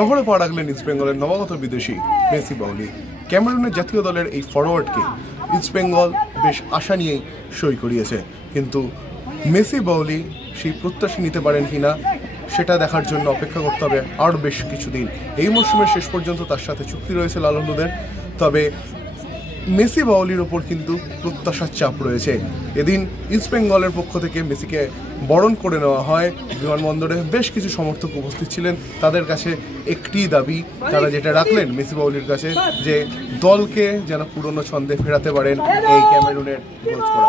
শহরে পা রাখলেন ইস্টবেঙ্গলের নবাগত বিদেশি মেসি বাউলি। ক্যামেরুনের জাতীয় দলের এই ফরওয়ার্ডকে ইস্টবেঙ্গল বেশ আশা নিয়েই সই করিয়েছে, কিন্তু মেসি বাউলি সেই প্রত্যাশা নিতে পারেন কিনা সেটা দেখার জন্য অপেক্ষা করতে হবে আরও বেশ কিছুদিন। এই মরশুমের শেষ পর্যন্ত তার সাথে চুক্তি রয়েছে লালনদের, তবে মেসি বাউলির ওপর কিন্তু প্রত্যাশার চাপ রয়েছে। এদিন ইস্টবেঙ্গলের পক্ষ থেকে মেসিকে বরণ করে নেওয়া হয় বিমানবন্দরে। বেশ কিছু সমর্থক উপস্থিত ছিলেন, তাদের কাছে একটি দাবি তারা যেটা রাখলেন মেসি বাউলির কাছে, যে দলকে যেন পুরনো ছন্দে ফেরাতে পারেন এই ক্যামেরুনের কোচ করা।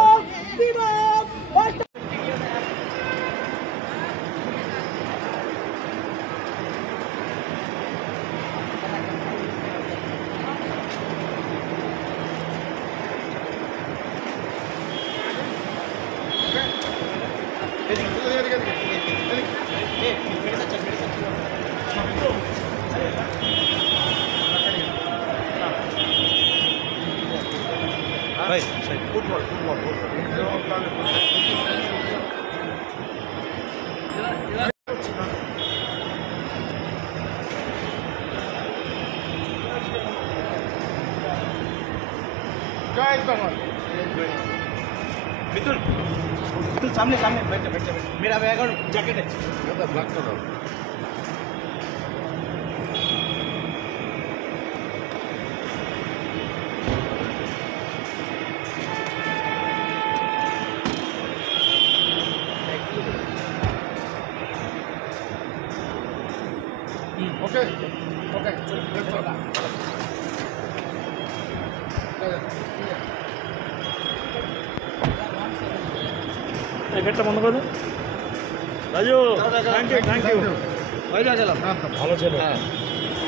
Right, football. Guys, come on. Mitul सामने बैठ जा मेरा बैग और जैकेट है ब्लैक कलर। Okay. গেটটা বন্ধ করে দে রাজু। থ্যাংক ইউ হয়ে যা গেলাম। ভালো ছিল।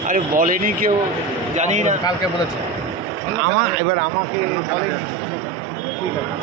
আরে বলেনি কেউ, জানি না, কালকে বলেছে এবার আমাকে বলেনি। ঠিক আছে।